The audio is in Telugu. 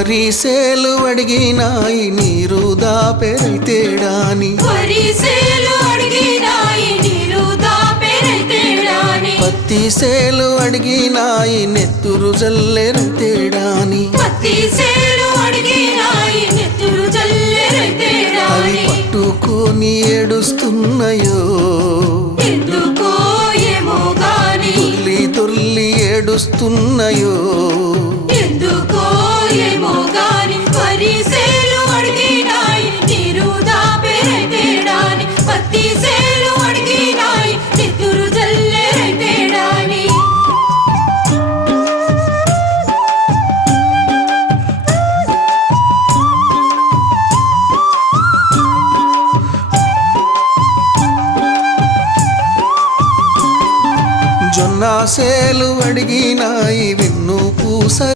వరిసేలు అడిగినాయి నీరు దాపెరైతేడాని పత్తి సేలు అడిగినాయి నెత్తురు జల్లెరైతేడాని అవి పట్టుకొని ఏడుస్తున్నాయో తుల్లి తుల్లి ఏడుస్తున్నాయో జొన్న సేలు అడిగినాయి వెన్ను పూస